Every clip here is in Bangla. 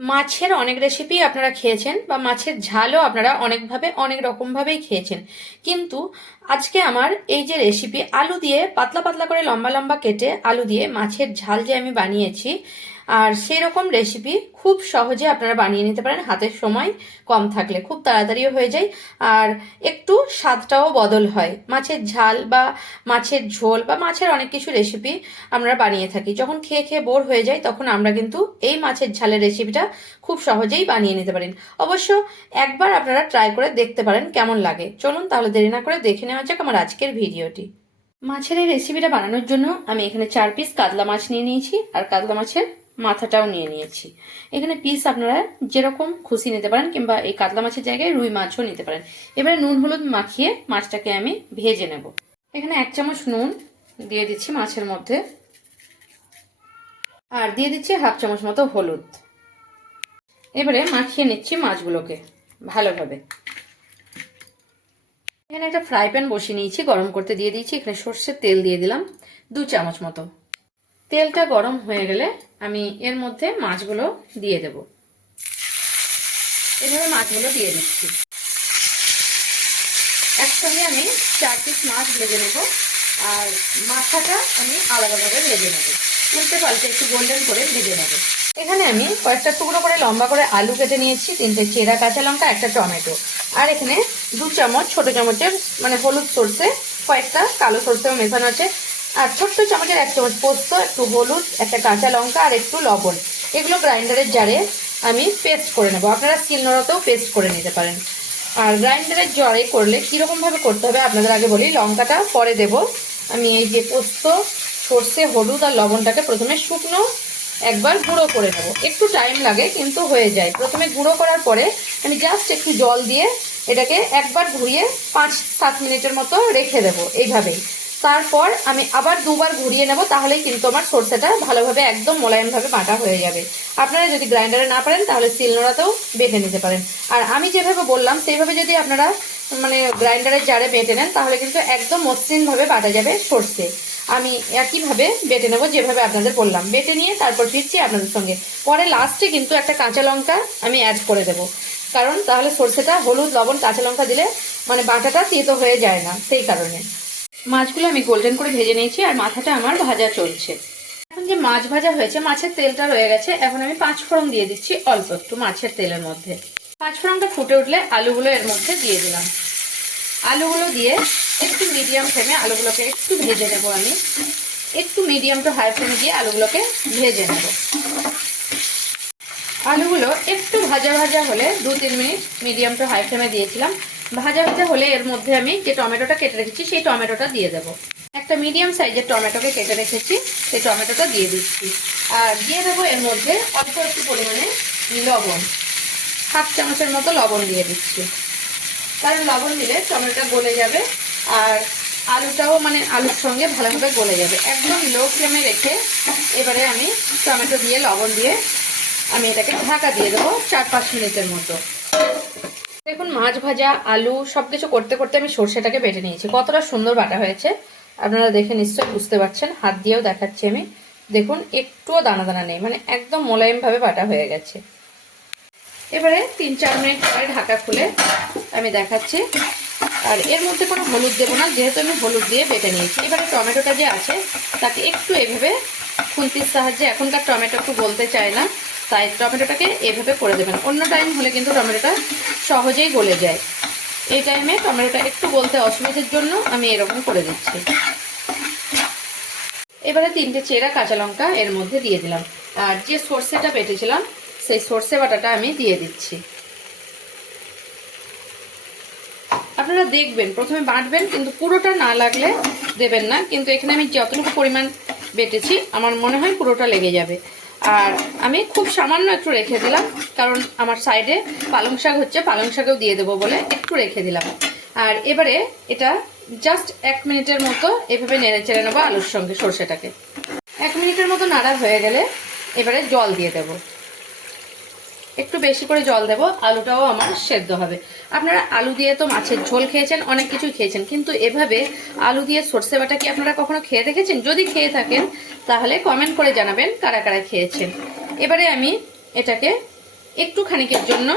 মাছের অনেক রেসিপি আপনারা খেয়েছেন বা মাছের ঝালও আপনারা অনেকভাবে, অনেক রকমভাবেই খেয়েছেন। কিন্তু আজকে আমার এই যে রেসিপি আলু দিয়ে পাতলা পাতলা করে লম্বা লম্বা কেটে আলু দিয়ে মাছের ঝাল যে আমি বানিয়েছি আর সেই রকম রেসিপি খুব সহজে আপনারা বানিয়ে নিতে পারেন। হাতের সময় কম থাকলে খুব তাড়াতাড়িও হয়ে যায়। আর একটু স্বাদটাও বদল হয়। মাছের ঝাল বা মাছের ঝোল বা মাছের অনেক কিছু রেসিপি আমরা বানিয়ে থাকি। যখন খেয়ে খেয়ে বোর হয়ে যায়, তখন আমরা কিন্তু এই মাছের ঝালের রেসিপিটা খুব সহজেই বানিয়ে নিতে পারেন। অবশ্য একবার আপনারা ট্রাই করে দেখতে পারেন কেমন লাগে। চলুন তাহলে দেরি না করে দেখে নেওয়া যাক আমার আজকের ভিডিওটি মাছের এই রেসিপিটা বানানোর জন্য আমি এখানে চার পিস কাতলা মাছ নিয়ে নিয়েছি। আর কাতলা মাছের মাথাটাও নিয়ে নিয়েছি। এখানে পিস আপনারা যেরকম খুশি নিতে পারেন কিংবা এই কাতলা মাছের জায়গায় রুই মাছও নিতে পারেন। এবারে নুন হলুদ মাখিয়ে মাছটাকে আমি ভেজে নেব। এখানে এক চামচ নুন দিয়ে দিচ্ছি মাছের মধ্যে। আর দিয়ে দিচ্ছি হাফ চামচ মতো হলুদ। এবারে মাখিয়ে নিচ্ছি মাছগুলোকে ভালোভাবে। এখানে একটা ফ্রাই প্যান বসিয়ে নিয়েছি, গরম করতে দিয়ে দিয়েছি। এখানে সর্ষের তেল দিয়ে দিলাম, দু চামচ মতো। তেলটা গরম হয়ে গেলে আমি এর মধ্যে মাছগুলো দিয়ে দেব। এভাবে মাছগুলো দিয়ে দিচ্ছি। একসঙ্গে আমি চার পিস মাছ ভেজে নেব আর মাথাটা আমি আলাদাভাবে ভেজে নেব। উল্টে পাল্টে একটু গোল্ডেন করে ভেজে নেব। এখানে আমি কয়েকটা টুকরো করে লম্বা করে আলু কেটে নিয়েছি, তিনটে চেরা কাঁচা লঙ্কা, একটা টমেটো। আর এখানে দু চামচ, ছোট চামচের মানে হলুদ সর্ষে, কয়েকটা কালো সর্ষেও মেশানো আছে। আর ছোট্ট চামচের এক চামচ পোস্ত, একটু হলুদ, একটা কাঁচা লঙ্কা আর একটু লবণ। এগুলো গ্রাইন্ডারের জারে আমি পেস্ট করে নেব। আপনারা শিলনোড়াতেও পেস্ট করে নিতে পারেন। আর গ্রাইন্ডারের জারে করলে কীরকমভাবে করতে হবে আপনাদের আগে বলি, লঙ্কাটা পরে দেব। আমি এই যে পোস্ত, সর্ষে, হলুদ আর লবণটাকে প্রথমে শুকনো একবার গুঁড়ো করে নেব। একটু টাইম লাগে, কিন্তু হয়ে যায়। প্রথমে গুঁড়ো করার পরে আমি জাস্ট একটু জল দিয়ে এটাকে একবার ঘুরিয়ে পাঁচ সাত মিনিটের মতো রেখে দেবো। এইভাবেই। তারপর আমি আবার দুবার ঘুরিয়ে নেব, তাহলেই কিন্তু আমার সর্ষেটা ভালোভাবে একদম মোলায়েমভাবে বাটা হয়ে যাবে। আপনারা যদি গ্রাইন্ডারে না পারেন, তাহলে শিলনোড়াতেও বেটে নিতে পারেন। আর আমি যেভাবে বললাম, সেইভাবে যদি আপনারা মানে গ্রাইন্ডারের জারে বেটে নেন, তাহলে কিন্তু একদম মসৃণভাবে বাটা যাবে সর্ষে। আমি একইভাবে বেটে নেব যেভাবে আপনাদের বললাম। বেটে নিয়ে তারপর ফিরছি আপনাদের সঙ্গে। পরে লাস্টে কিন্তু একটা কাঁচা লঙ্কা আমি অ্যাড করে দেবো। কারণ তাহলে সর্ষেটা হলুদ, লবণ, কাঁচা লঙ্কা দিলে মানে বাটাটা তেতো হয়ে যায় না, সেই কারণে। মাছগুলো আমি গোল্ডেন করে ভেজে নিয়েছি আর মাথাটা আমার ভাজা চলছে। এখন যে মাছ ভাজা হয়েছে, মাছের তেলটা রয়ে গেছে। এখন আমি পাঁচ ফোড়ন দিয়ে দিচ্ছি অল্প একটু মাছের তেলের মধ্যে। পাঁচ ফোড়নটা ফুটে উঠলে আলুগুলো এর মধ্যে দিয়ে দিলাম। আলুগুলো দিয়ে একটু মিডিয়াম ফ্লেমে আলুগুলোকে একটু ভেজে নেব আমি। একটু মিডিয়াম টু হাই ফ্লেমে দিয়ে আলুগুলোকে ভেজে নেব। আলুগুলো একটু ভাজা ভাজা হলে দু তিন মিনিট মিডিয়াম টু হাই ফ্লেমে দিয়েছিলাম। ভাজা ভাজা হলে এর মধ্যে আমি যে টমেটোটা কেটে রেখেছি, সেই টমেটোটা দিয়ে দেবো। একটা মিডিয়াম সাইজের টমেটোকে কেটে রেখেছি, সেই টমেটোটা দিয়ে দিচ্ছি। আর দিয়ে দেবো এর মধ্যে অল্প একটু পরিমাণে লবণ। হাফ চামচের মতো লবণ দিয়ে দিচ্ছি। কারণ লবণ দিলে টমেটোটা গলে যাবে, আর আলুটাও মানে আলুর সঙ্গে ভালোভাবে গলে যাবে। একদম লো ফ্লেমে রেখে এবারে আমি টমেটো দিয়ে লবণ দিয়ে আমি এটাকে ঢাকা দিয়ে দেবো চার পাঁচ মিনিটের মতো। দেখুন, মাছ ভাজা, আলু সব কিছু করতে করতে আমি সর্ষেটাকে বেটে নিয়েছি। কতটা সুন্দর বাটা হয়েছে। আপনারা দেখে নিশ্চয়ই বুঝতে পারছেন। হাত দিয়েও দেখাচ্ছি আমি। দেখুন, একটুও দানা দানা নেই। মানে একদম মোলায়েমভাবে বাটা হয়ে গেছে। এবারে তিন চার মিনিট পরে ঢাকা খুলে আমি দেখাচ্ছি। আর এর মধ্যে কোনো হলুদ দেবো না, যেহেতু আমি হলুদ দিয়ে বেটে নিয়েছি। এবারে টমেটোটা যে আছে, তাকে একটু এভাবে খুন্তির সাহায্যে, এখনকার টমেটো একটু বলতে চায় না। তাই টমেটোটাকে এভাবে করে দেবেন। অন্য টাইম হলে কিন্তু টমেটোটা সহজেই গলে যায়। এই টাইমে টমেটোটা একটু বলতে অসুবিধার জন্য আমি এরকম করে দিচ্ছি। এবারে তিনটে চেরা কাঁচা লঙ্কা এর মধ্যে দিয়ে দিলাম। আর যে সর্ষেটা বেটেছিলাম, সেই সর্ষে বাটাটা আমি দিয়ে দিচ্ছি। আপনারা দেখবেন, প্রথমে বাঁটবেন, কিন্তু পুরোটা না লাগলে দেবেন না। কিন্তু এখানে আমি যতটুকু পরিমাণ বেটেছি, আমার মনে হয় পুরোটা লেগে যাবে। আর আমি খুব সামান্য একটু রেখে দিলাম, কারণ আমার সাইডে পালং শাক হচ্ছে, পালং শাকেও দিয়ে দেবো বলে একটু রেখে দিলাম। আর এবারে এটা জাস্ট এক মিনিটের মতো এভাবে নেড়ে চেড়ে নেব আলুর সঙ্গে সর্ষেটাকে। এক মিনিটের মতো নাড়া হয়ে গেলে এবারে জল দিয়ে দেবো। একটু বেশি করে জল দেব, আলুটাও আমার সেদ্ধ হবে। আপনারা আলু দিয়ে তো মাছের ঝোল খেয়েছেন, অনেক কিছু খেয়েছেন, কিন্তু এভাবে আলু দিয়ে সর্ষে বাটা কি আপনারা কখনো খেয়ে দেখেছেন? যদি খেয়ে থাকেন, তাহলে কমেন্ট করে জানাবেন কারা কারা খেয়েছেন। এবারে আমি এটাকে একটু খানিকের জন্য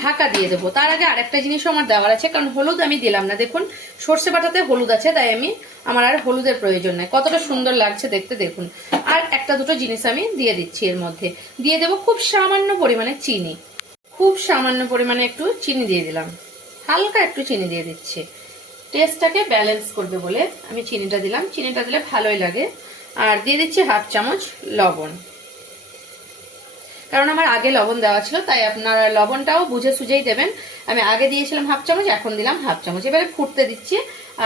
ঢাকা দিয়ে দেবো। তার আগে আরেকটা জিনিসও আমার দেওয়ার আছে, কারণ হলুদ আমি দিলাম না। দেখুন, সর্ষে বাটাতে হলুদ আছে, তাই আমি আমার আর হলুদের প্রয়োজন নাই। কতটা সুন্দর লাগছে দেখতে, দেখুন। আর একটা দুটো জিনিস আমি দিয়ে দিচ্ছি এর মধ্যে। দিয়ে দেবো খুব সামান্য পরিমাণে চিনি। খুব সামান্য পরিমাণে একটু চিনি দিয়ে দিলাম। হালকা একটু চিনি দিয়ে দিচ্ছি। টেস্টটাকে ব্যালেন্স করবে বলে আমি চিনিটা দিলাম। চিনিটা দিলে ভালোই লাগে। আর দিয়ে দিচ্ছি হাফ চামচ লবণ। কারণ আমার আগে লবণ দেওয়া ছিল, তাই আপনারা লবণটাও বুঝে সুঝেই দেবেন। আমি আগে দিয়েছিলাম হাফ চামচ, এখন দিলাম হাফ চামচ। এবারে ফুটতে দিচ্ছি,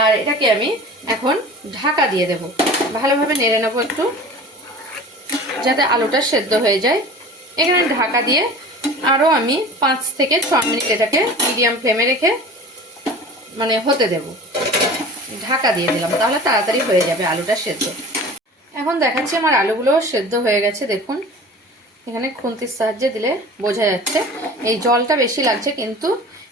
আর এটাকে আমি এখন ঢাকা দিয়ে দেব। ভালোভাবে নেড়ে নেব একটু, যাতে আলুটা সেদ্ধ হয়ে যায়। এখানে ঢাকা দিয়ে আরও আমি পাঁচ থেকে ছ মিনিট এটাকে মিডিয়াম ফ্লেমে রেখে মানে হতে দেব। ঢাকা দিয়ে দিলাম, তাহলে তাড়াতাড়ি হয়ে যাবে আলুটা সেদ্ধ। এখন দেখাচ্ছি আমার আলুগুলো সেদ্ধ হয়ে গেছে, দেখুন। এখানে খুন্তির সাহায্যে দিলে বোঝা যাচ্ছে। এই জলটা বেশি লাগছে, কিন্তু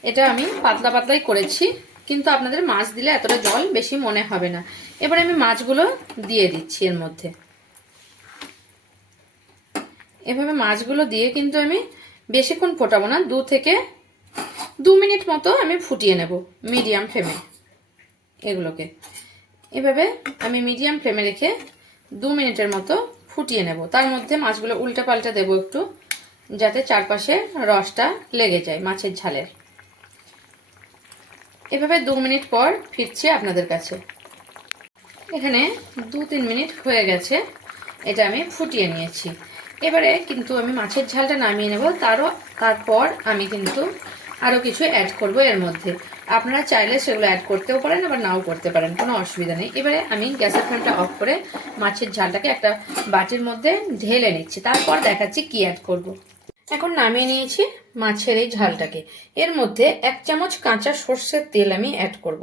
এটা আমি পাতলা পাতলাই করেছি, কিন্তু আপনাদের মাছ দিলে এতটা জল বেশি মনে হবে না। এবার আমি মাছগুলো দিয়ে দিচ্ছি এর মধ্যে। এভাবে মাছগুলো দিয়ে কিন্তু আমি বেশিক্ষণ ফোটাবো না, দু থেকে দু মিনিট মতো আমি ফুটিয়ে নেব মিডিয়াম ফ্লেমে এগুলোকে। এভাবে আমি মিডিয়াম ফ্লেমে রেখে দু মিনিটের মতো ফুটিয়ে নেব। তার মধ্যে মাছগুলো উল্টে পাল্টে দেবো একটু, যাতে চারপাশে রসটা লেগে যায় মাছের ঝালের। এভাবে দু মিনিট পর ফিরছি আপনাদের কাছে। এখানে দু তিন মিনিট হয়ে গেছে, এটা আমি ফুটিয়ে নিয়েছি। এবারে কিন্তু আমি মাছের ঝালটা নামিয়ে নেব, তারও, তারপর আমি কিন্তু আরও কিছু অ্যাড করব এর মধ্যে। আপনারা চাইলে সেগুলো অ্যাড করতেও পারেন, আবার নাও করতে পারেন, কোনো অসুবিধা নেই। এবারে আমি গ্যাসের ফ্লেমটা অফ করে মাছের ঝালটাকে একটা বাটির মধ্যে ঢেলে নিচ্ছি। তারপর দেখাচ্ছি কি অ্যাড করব। এখন নামিয়ে নিয়েছি মাছের এই ঝালটাকে। এর মধ্যে এক চামচ কাঁচা সর্ষের তেল আমি অ্যাড করব।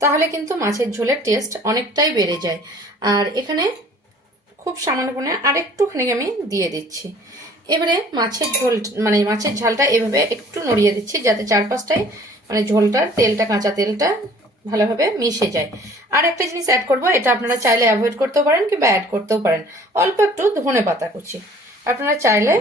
তাহলে কিন্তু মাছের ঝোলের টেস্ট অনেকটাই বেড়ে যায়। আর এখানে খুব সামান্য পরিমাণে আরেকটুখানি আমি দিয়ে দিচ্ছি। এবারে মাছের ঝোল মানে মাছের ঝালটা এভাবে একটু নড়িয়ে দিচ্ছি যাতে চারপাশটায় মানে ঝোলটার তেলটা, কাঁচা তেলটা ভালোভাবে মিশে যায়। আর একটা জিনিস অ্যাড করব, এটা আপনারা চাইলে অ্যাভয়েড করতেও পারেন কিংবা অ্যাড করতেও পারেন। অল্প একটু ধনে পাতা কুচি। আপনারা চাইলে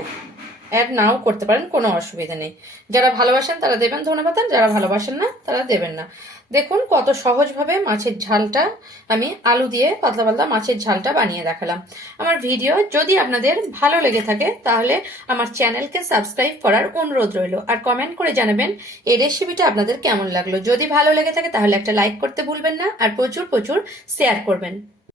অ্যাড নাও করতে পারেন, কোনো অসুবিধা নেই। যারা ভালোবাসেন তারা দেবেন ধনে পাতা যারা ভালোবাসেন না, তারা দেবেন না। দেখুন কত সহজভাবে মাছের ঝালটা আমি আলু দিয়ে পাতলা পাতলা মাছের ঝালটা বানিয়ে দেখালাম। আমার ভিডিও যদি আপনাদের ভালো লেগে থাকে, তাহলে আমার চ্যানেলকে সাবস্ক্রাইব করার অনুরোধ রইল। আর কমেন্ট করে জানাবেন এই রেসিপিটা আপনাদের কেমন লাগল। যদি ভালো লেগে থাকে, তাহলে একটা লাইক করতে ভুলবেন না। আর প্রচুর প্রচুর শেয়ার করবেন।